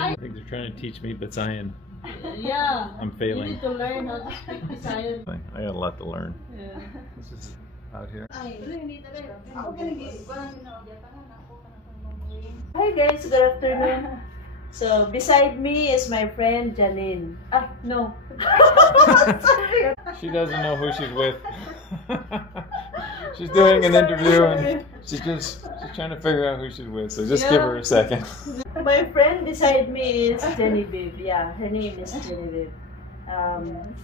I think they're trying to teach me Visayan. Yeah. I'm failing. You need to learn how to speak Visayan. I got a lot to learn. Yeah. This is out here. Hi guys, good afternoon. So beside me is my friend Janine. Ah, no. She doesn't know who she's with. She's doing an interview and she's trying to figure out who she's with. So just give her a second. My friend beside me is Genevieve. Yeah, her name is Genevieve. I'm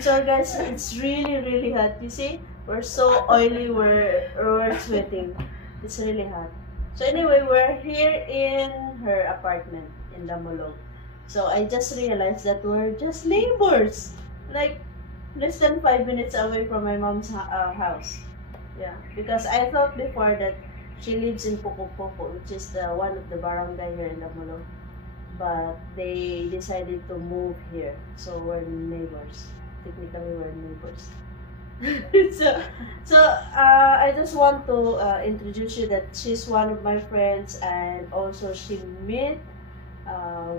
sorry guys, it's really hot. You see, we're so oily, we're sweating. It's really hot. So anyway, we're here in her apartment in Damulog. So I just realized that we're just neighbors, like less than 5 minutes away from my mom's house. Yeah, because I thought before that she lives in Pokopoko, which is one of the barangay here in Damulog. But they decided to move here, so we're neighbors. Technically, we're neighbors. so I just want to introduce you that she's one of my friends, and also she met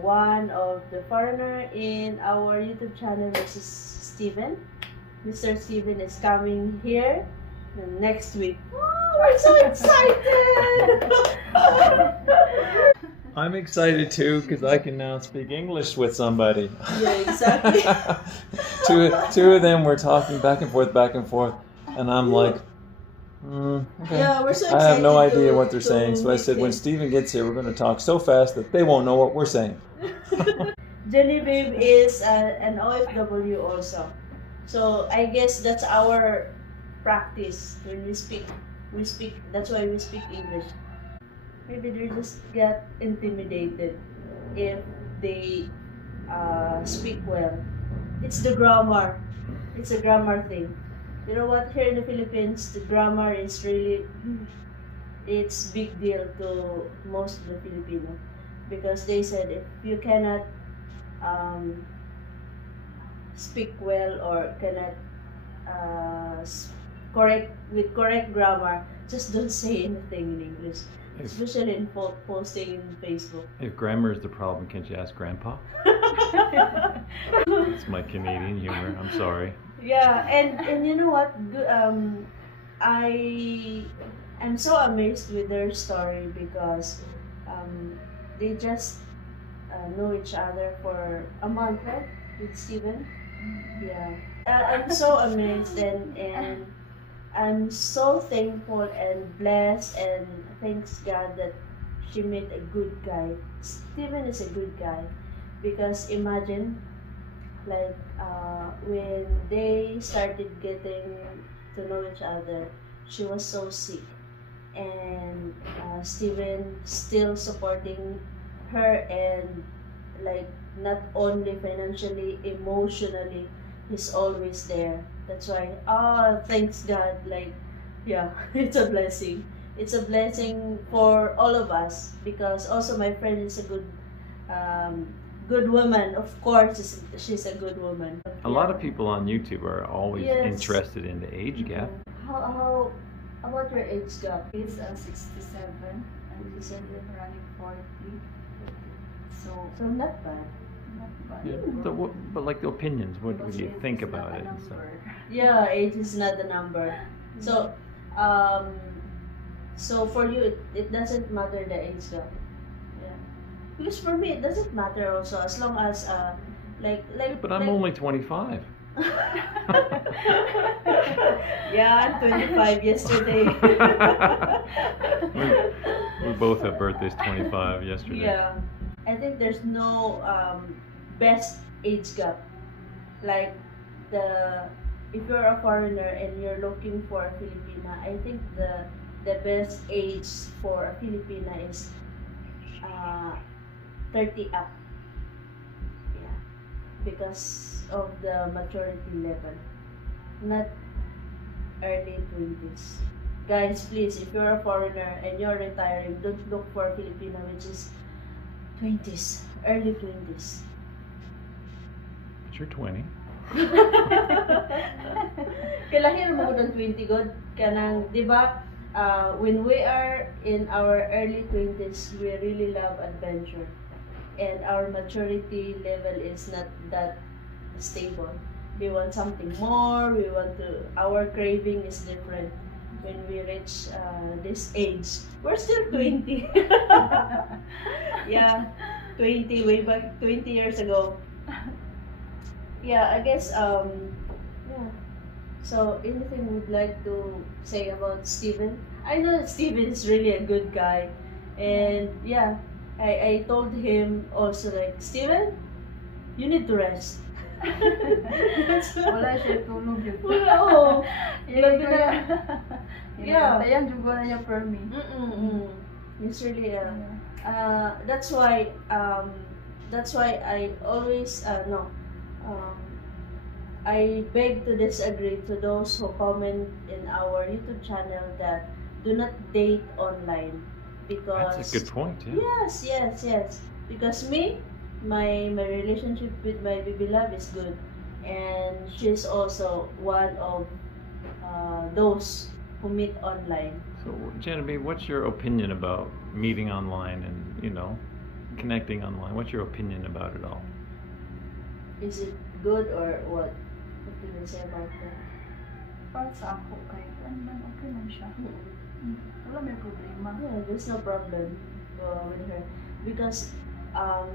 one of the foreigner in our YouTube channel, which is Steven. Mr. Steven is coming here next week. Oh, we're so excited! I'm excited too because I can now speak English with somebody. Yeah, exactly. two of them were talking back and forth, and I'm like, okay. Yeah, we're so excited. I have no idea what they're saying, so I said, when Steven gets here, we're going to talk so fast that they won't know what we're saying. Genevieve is an OFW also, so I guess that's our practice when we speak. That's why we speak English. Maybe they just get intimidated if they speak well. It's the grammar. It's a grammar thing. You know what? Here in the Philippines, the grammar is really, it's big deal to most of the Filipino, because they said if you cannot speak well or cannot correct grammar, just don't say anything in English. Especially in posting in Facebook. If grammar is the problem, can't you ask Grandpa? It's my Canadian humor. I'm sorry. Yeah, and you know what? I am so amazed with their story because they just know each other for a month, right? With Steven. Yeah, I'm so amazed and I'm so thankful and blessed, and thanks God that she met a good guy. Steven is a good guy, because imagine, like when they started getting to know each other, she was so sick, and Steven still supporting her, and like not only financially, emotionally, he's always there. That's why, thanks God, like, yeah, it's a blessing. It's a blessing for all of us, because also my friend is a good woman. Of course, she's a good woman. A lot of people on YouTube are always interested in the age gap. How about your age gap? It's 67 and he's running 40. So not bad. Yeah, but like the opinions, what do you think about it? And stuff? Yeah, age is not the number. So, so for you, it doesn't matter the age gap. Yeah. Because for me, it doesn't matter also, as long as But I'm only 25. Yeah, I'm 25 yesterday. we both have birthdays 25 yesterday. Yeah. I think there's no best age gap. Like if you're a foreigner and you're looking for a Filipina, I think the best age for a Filipina is 30 up. Yeah, because of the maturity level, not early 20s. Guys, please, if you're a foreigner and you're retiring, don't look for a Filipina which is 20s, early 20s. But you're 20. Kailangan mo ng 20 god kanang, di ba? when we are in our early 20s, we really love adventure. And our maturity level is not that stable. We want something more, our craving is different when we reach this age. We're still 20. Yeah, 20, way back 20 years ago. Yeah, I guess, yeah. So, anything would like to say about Steven? I know that Steven is really a good guy. And yeah, I told him also like, Steven, you need to rest. Wala siya tulog yun. Wala, oo. Yung Labi na. Yeah. Ayan, jugo na niya per me. It's really, that's why I always, I beg to disagree to those who comment in our YouTube channel that do not date online because That's a good point. Yeah. yes. Because my relationship with my baby love is good, and she's also one of those who meet online. So, Genevieve, what's your opinion about meeting online and connecting online? What's your opinion about it all? Is it good or what? What do you say about that? Para sa ako, kahit ano man, okay man siya. Wala may problema. Yeah, there's no problem with her because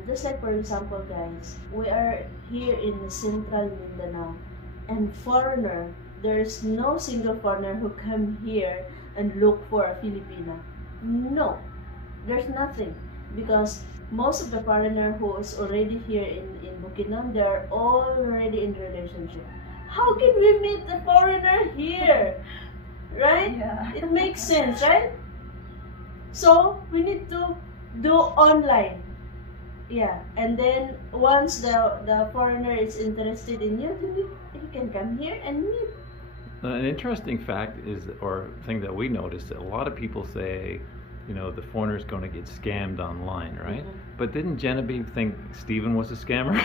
just like for example, guys, we are here in the central Mindanao, and foreigner, there's no single foreigner who come here and look for a Filipina. No, there's nothing, because most of the foreigner who is already here in Bukidnon, they are already in relationship. How can we meet the foreigner here? Right? Yeah. It makes sense, right? So we need to do online. Yeah, and then once the foreigner is interested in you, then he can come here and meet. An interesting fact is, or thing that we noticed, that a lot of people say, the foreigner's going to get scammed online, right? Mm-hmm. But didn't Genevieve think Steven was a scammer?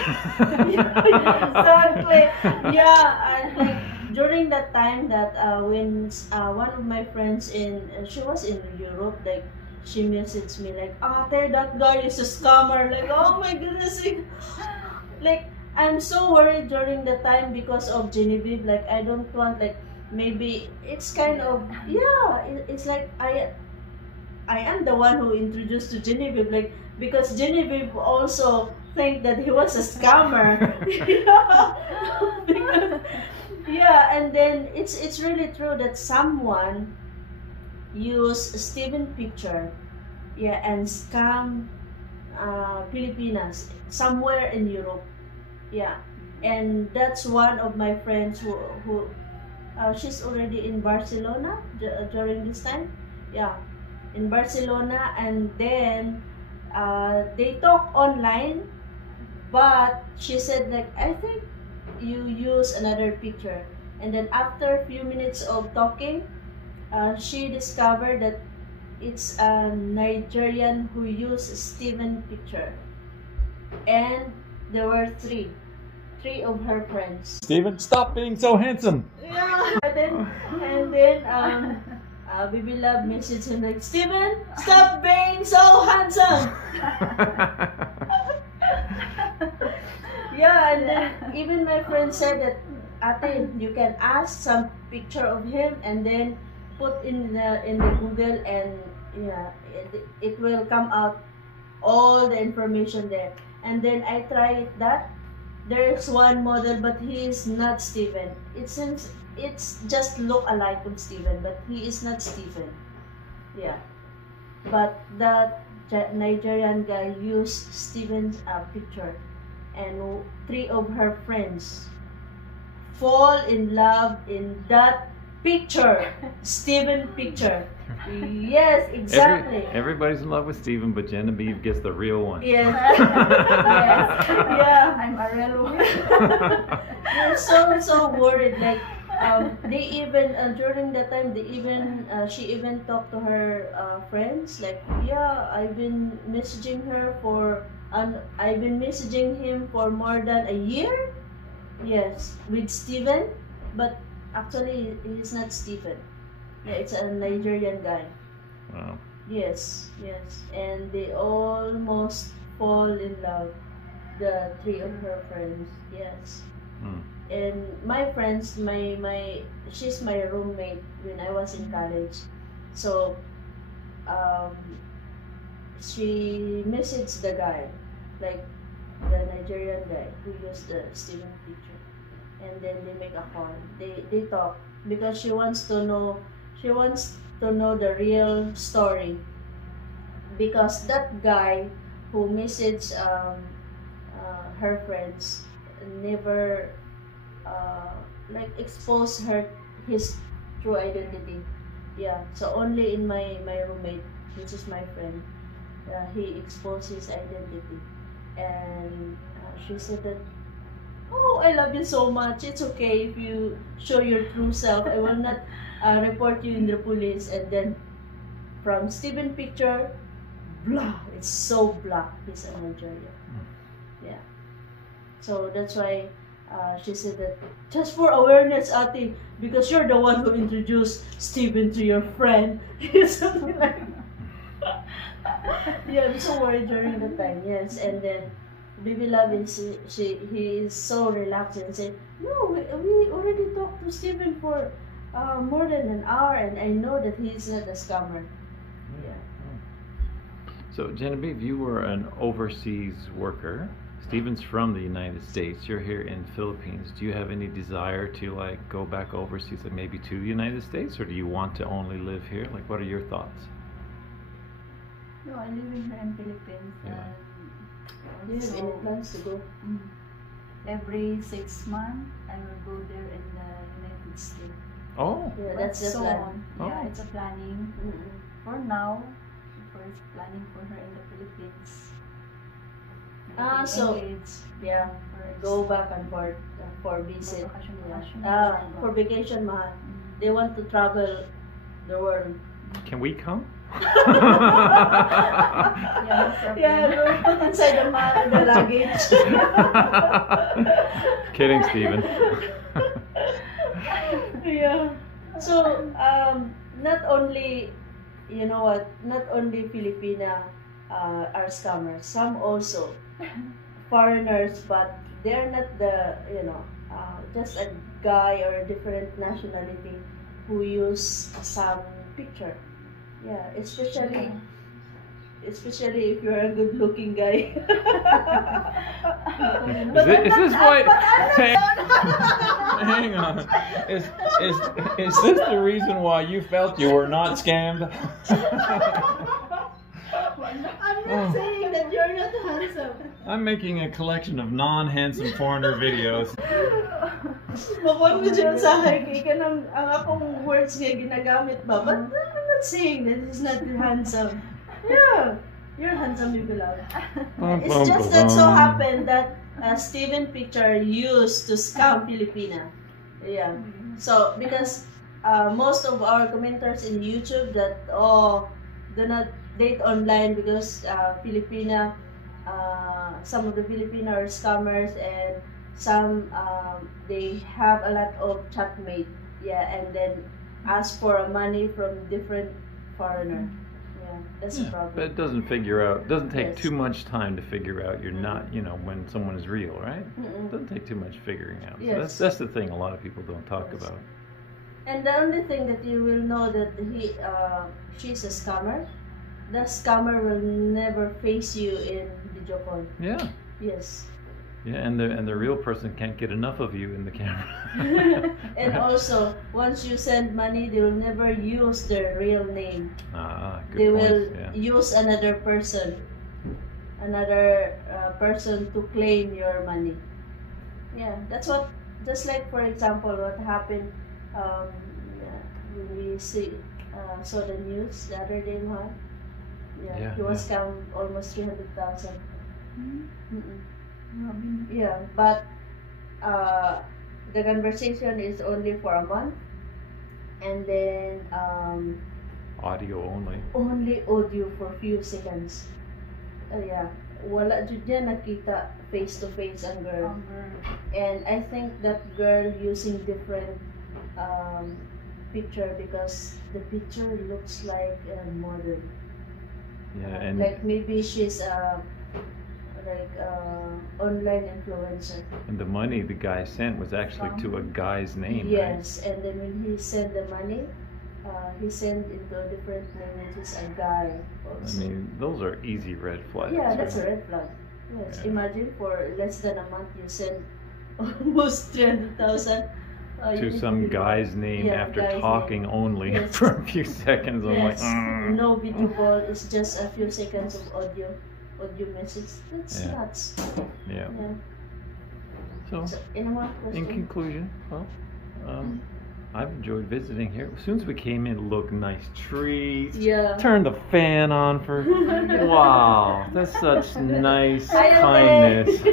Exactly. Yeah, and like during that time that when one of my friends she was in Europe, like she messaged me like, "Ate, that guy is a scammer." Like, oh my goodness, like I'm so worried during the time because of Genevieve. Like I don't want, like, maybe it's kind of, it's like I am the one who introduced to Genevieve, like, because Genevieve also think that he was a scammer. Because, and then it's really true that someone used Steven picture, and scam Filipinas somewhere in Europe. Yeah, and that's one of my friends who she's already in Barcelona during this time. Yeah, in Barcelona, and then they talk online, but she said like, I think you use another picture, and then after a few minutes of talking, she discovered that it's a Nigerian who used Steven picture, and there were three of her friends. Steven, stop being so handsome. Yeah, and then Baby Love messaged him like, Steven, stop being so handsome. Yeah, and then even my friend said that, Ate, you can ask some picture of him and then put in the Google, and it will come out all the information there. And then I tried that. There's one model, but he is not Steven. It seems it's just look alike with Steven, but he is not Steven. Yeah, but that Nigerian guy used Steven's picture, and three of her friends fall in love in that picture, Steven picture. Yes, exactly. Everybody's in love with Steven, but Genevieve gets the real one. Yes. Yes. Yeah. I'm a real one. They're so worried. Like they even during that time she even talked to her friends. Like, I've been messaging her I've been messaging him for more than a year. Yes, with Steven, but actually he's not Steven. Yeah, it's a Nigerian guy. Wow. Yes, yes. And they almost fall in love, the three of her friends. Yes. Hmm. And my friends, she's my roommate when I was in college. So, um, she messaged the guy, like the Nigerian guy who used the Steven picture, and then they make a call. They talk because she wants to know the real story, because that guy who messaged her friends never like expose his true identity. Yeah, so only in my roommate, which is my friend, he exposed his identity, and she said that, oh, I love you so much. It's okay if you show your true self. I will not report you in the police. And then from Steven picture, blah, it's so black. He's a Nigerian. Yeah. So that's why she said that, just for awareness, Ate, because you're the one who introduced Steven to your friend. Something like that. Yeah, I'm so worried during the time. Yes, and then Baby Love he is so relaxed and said, no, we already talked to Steven for more than an hour, and I know that he is not a scammer. Yeah. So Genevieve, you were an overseas worker. Steven's from the United States. You're here in Philippines. Do you have any desire to like go back overseas, like maybe to the United States, or do you want to only live here? Like, what are your thoughts? No, I live in here in Philippines. Yeah. Do you have any plans to go? Every 6 months, I will go there in the United States. Oh. Yeah, But that's the so, plan. yeah, Oh. it's a planning. For now, first planning for her in the Philippines. Maybe So, engaged yeah, first. go back and forth for visit. For Yeah. vacation. For vacation, mahal. They want to travel the world. Can we come? Yeah, we'll put inside the luggage. Kidding, Steven. Yeah. So, not only, you know what, not only Filipina are scammers, some also foreigners, but they're not the, just a guy or a different nationality who use some picture. Yeah, especially if you're a good looking guy. Is this why? Hang on. Is this the reason why you felt you were not scammed? I'm not saying that you're not handsome. I'm making a collection of non-handsome foreigner videos. Mapon mo dyan sa akin, kaya ang akong words nga ginagamit ba? But I'm not saying that he's not handsome. Yeah, you're handsome, you love. It's just that so happened that Steven picture used to scam Filipina. Yeah. So, because most of our commenters in YouTube that, do not date online because Filipina, some of the Filipina are scammers, and some they have a lot of chatmate, and then ask for money from different foreigner. Yeah, that's the problem. But it doesn't take Yes. too much time to figure out you're not, when someone is real, right? Mm-mm. It doesn't take too much figuring out. So Yes. that's the thing a lot of people don't talk Yes. about. And the only thing that you will know that she's a scammer, the scammer will never face you in video call. Yeah. Yes. Yeah, and the real person can't get enough of you in the camera. And also, once you send money, they will never use their real name. Good They point. will Yeah. use another person to claim your money. Yeah, that's what. Just like, for example, what happened when we saw the news the other day, Mahal. Yeah, He was scammed almost 300,000. Yeah, but the conversation is only for a month, and then Audio only. only audio for few seconds. Yeah, wala jud niya nakita face to face ang girl. And I think that girl using different picture because the picture looks like modern. Yeah, and Like maybe she's online influencer. the money the guy sent was actually to a guy's name, right? Yes, and then when he sent the money, he sent into a different name, which is a guy I also. mean, those are easy red flags. Yeah, that's a right? red flag. Yes, Yeah. imagine for less than a month you send almost 300,000 To some guy's name Yeah, after guy's talking name. only Yes. for a few seconds. I'm like, Yes, "Mm." no video call. It's just a few seconds of audio message. That's Yeah. nuts. Yeah. Yeah. So, So, any more in questions? conclusion, well, I've enjoyed visiting here. As soon as we came in, look, nice trees. Yeah. Turn the fan on for. Wow, that's such nice Ayaw kindness. eh.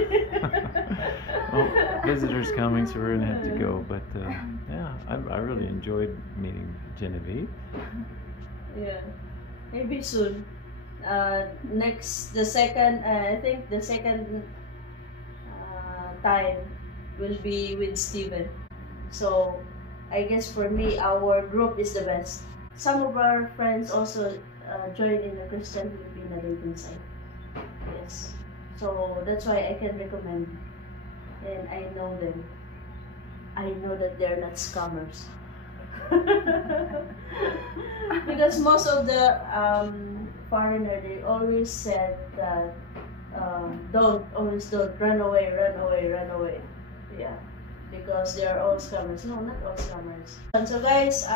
Well, visitors coming, so we're gonna have to go. But yeah, I really enjoyed meeting Genevieve. Yeah, maybe soon. I think the second time will be with Steven. So, I guess for me, our group is the best. Some of our friends also join in the Christian Filipina dating site. Yes. So, that's why I can recommend. And I know them. I know that they're not scammers. Because most of the foreigner, they always said that don't run away. Yeah, because they are all scammers. No, not all scammers. And so guys,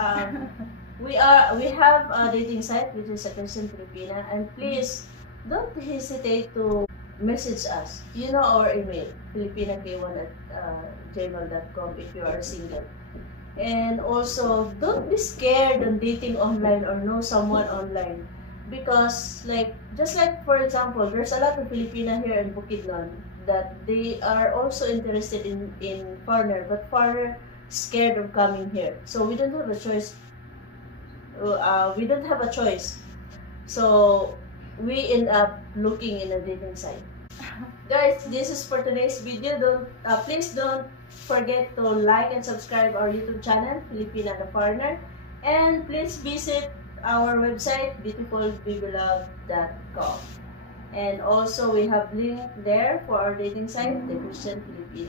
we have a dating site which is a Christian Filipina, and please don't hesitate to message us. You know our email, filipinak1@gmail.com if you are single. And also, don't be scared on dating online or know someone online. Because, just like, for example, there's a lot of Filipina here in Bukidnon that they are also interested in foreigner, but foreigner scared of coming here. So, we don't have a choice. So, we end up looking in a dating site. Guys, this is for today's video. Please don't forget to like and subscribe our YouTube channel, Filipina the Foreigner, and please visit our website, beautifulbibelove.com. And also we have link there for our dating site, the Christian Filipina.